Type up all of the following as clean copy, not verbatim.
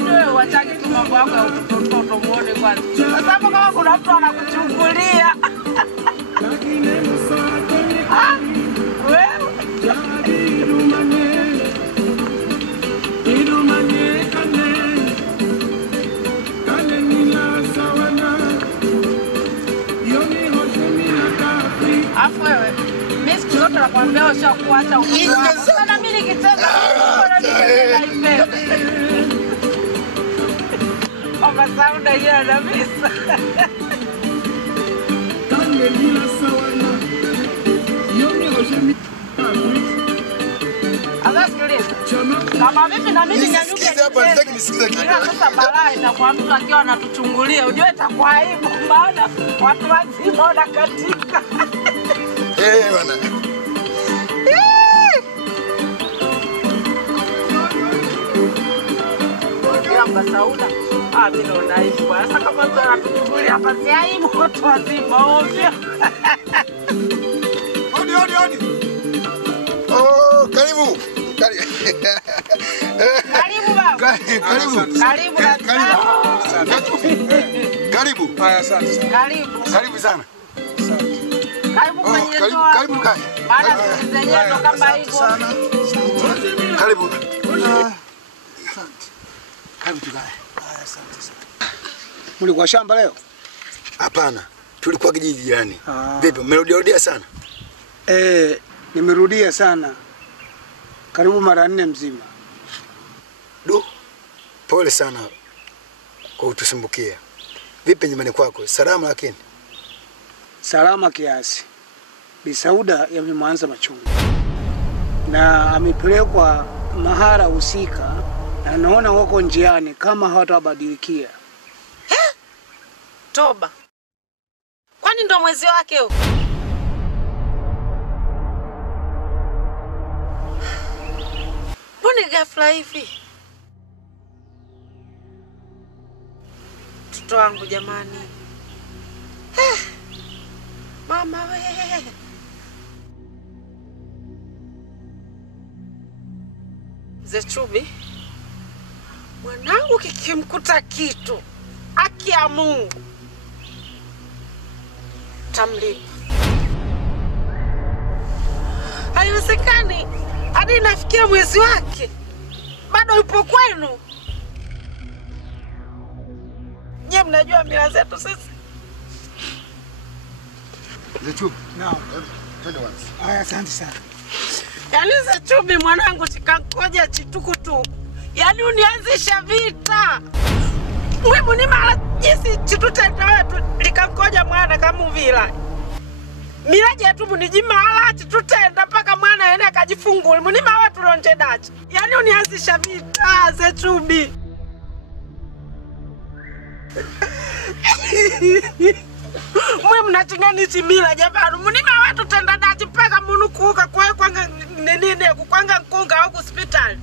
Ndio wataki tu mambo yako ya utoto muone kwanza. Sasa kama kuna mtu anakuchungulia. Wewe wewe mimi siku zote nakwambia ushakuacha utoto. Sana mimi nikitenda bora nipende. Mama sauna hiyo na misa. Kama vipi na mimi nyanyuke hapa nitaki nisikize kitu. Sasa balaa itakuwa mtu akiwa anatuchungulia. Unajua itakuwa aibu maana watu wazima wanakatika. Bwana. Mama sauna. Mimi naona aibu. Sasa kama mtu anatuchungulia hapa si aibu watu wazima ovyo. Odi. Oh, karibu. Karibu baba. Karibu. Haya, asante sana. Karibu sana. Karibu kwenye ndoa. Karibu kai. Maana zenyewe ndo kama hivyo. Karibu. Karibu tukae. Asante sana. Mlikuwa shamba leo? Hapana. Tulikuwa kijiji jirani. Vipi, umerudia sana? Nimerudia sana. Karibu mara 4 mzima. Pole sana kwa utusumbukia. Vipi nyumbani kwako? Salama lakini? Salama kiasi. Bi Sauda yamemwanza machungu. Na amepelekwa mahara husika na naona wako njiani kama hawatabadilikia. Toba. Kwani ndo mwezi wake huo? Mbona ghafla hivi? Mtoto wangu jamani. Mama we. Zechubi. Mwanangu kikimkuta kitu. Haki ya Mungu. Tamlipa. Haiwezekani. Hadi nafikia mwezi wake. Bado yupo kwenu. Je, mnajua mila zetu sisi? Zechubi. Naam. Twende wapi? Haya, asante sana. Yaani Zechubi mwanangu chikangoja chitukutu. Yaani unianzisha vita. Wewe ni mara jinsi chitutenda wetu likangoja mwana kama vila. Miraje yetu ni jimala chitutenda paka mwana yene akajifungula. Munima watu lonje dachi. Yaani unianzisha vita Zechubi. Mwe mnatingani chimila jabaru. Munima watu tenda dachi paka munu kuuka kwanga nini kukwanga nkunga au hospitali.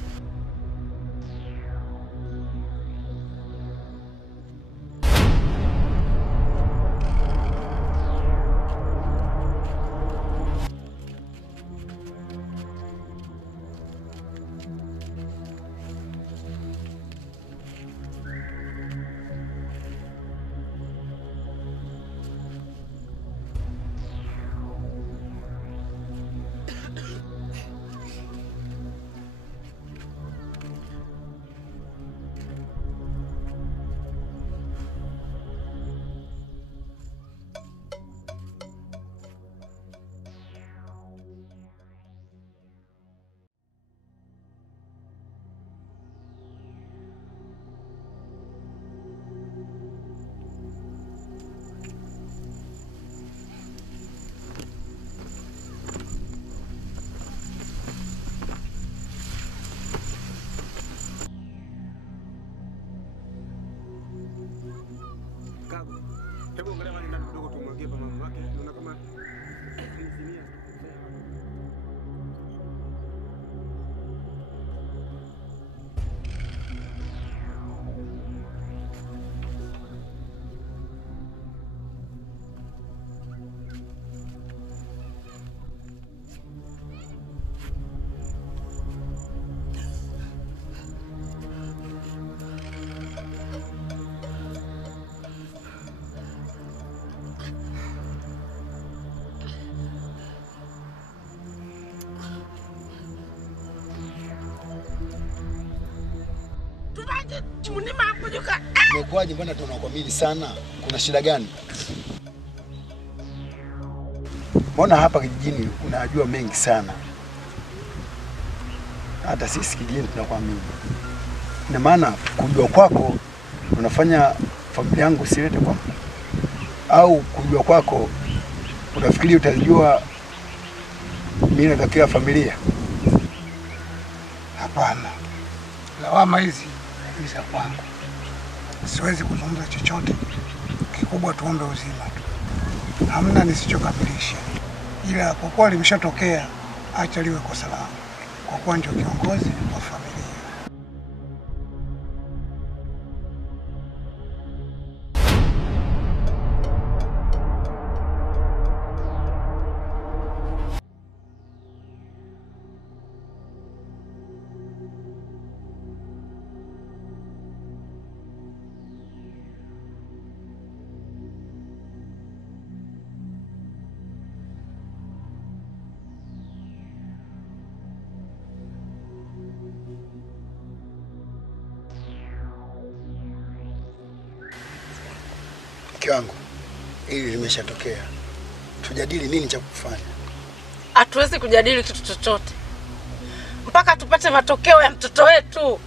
maji munima kujuka. Umekuaje mbona tunakuamini sana? Kuna shida gani? Mbona hapa kijijini unajua mengi sana? Hata sisi kijijini tunakuamini. Ina maana kujua kwako unafanya familia yangu silete kwako? Au kujua kwako unafikiri utajua mila za kila familia? Hapana, lawama hizi ni za kwangu. Siwezi kuzungumza chochote. Kikubwa tuombe uzima tu. Hamna nisichokamilisha. Ila kwa kuwa limeshatokea, acha liwe kwa salama. Kwa kuwa ndio kiongozi wa familia. Mke wangu, hili limeshatokea. Tujadili nini cha kufanya. Hatuwezi kujadili kitu chochote mpaka tupate matokeo ya mtoto wetu.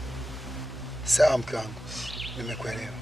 Sawa mke wangu, nimekuelewa.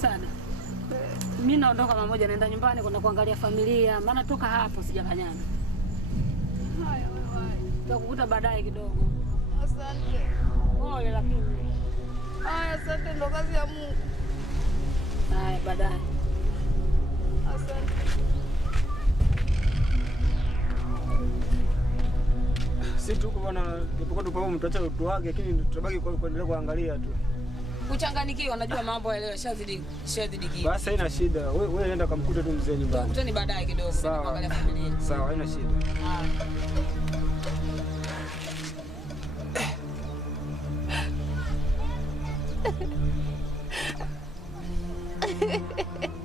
Sana. Mimi naondoka pamoja naenda nyumbani kwenda kuangalia familia, maana toka hapo sijakanyana. Haya wewe. Tutakukuta baadaye kidogo. Asante. Pole lakini. Haya asante, ndo kazi ya Mungu. Haya baadaye. Asante. Sisi tuko bwana, tupo tupo mtuacha utu wake, lakini tutabaki kuendelea kuangalia tu. Kuchanganikiwa, najua mambo yale shazidi kidogo. Basi haina shida. Wewe nenda kamkute tu mzee nyumbani. Tukutane baadaye kidogo kuangalia familia. Sawa, haina shida.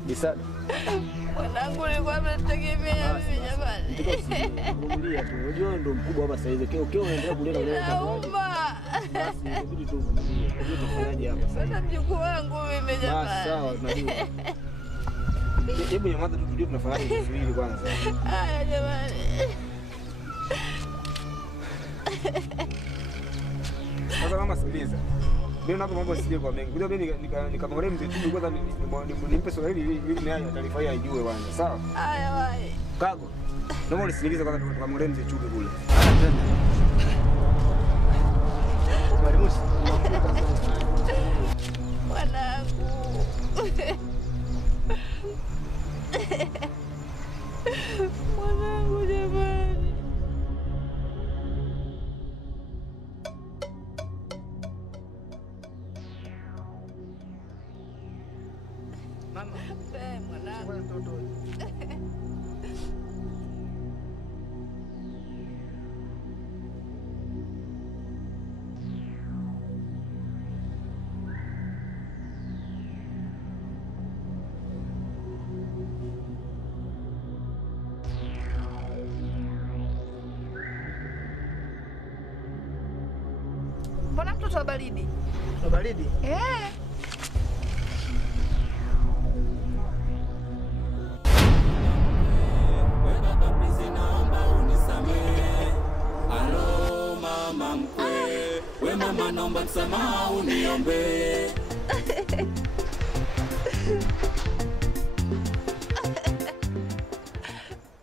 Bisada. Mwanangu alikuwa anategemea mimi jamani. Vumilia tu. Unajua ndo mkubwa hapa sasa hivi. Keo unaendelea kulia na wewe. Naomba. Basi inabidi tu uvumilie. Unajua tufanyaje hapa sasa? Sasa mjukuu wangu mimi jamani. Basi sawa, tunajua. Hebu nyamaza tu, tujue tunafanyaje vizuri kwanza. Haya jamani. Sasa mama sikiliza. Mimi napo mambo sije kwa mengi. Ngoja mimi nikamwambia mzee tu kwanza nimpe swali hili ili naye taarifa hii ajue kwanza. Sawa? Haya wai. Kago. Naomba unisikilize kwanza tukamwambia mzee Chube kule. Mwanangu. Mwanangu jamani. Mama, mwanangu. Mbona mtoto wa baridi? Wa baridi? Alo mama mkwe, we mama naomba msamaha uniombe.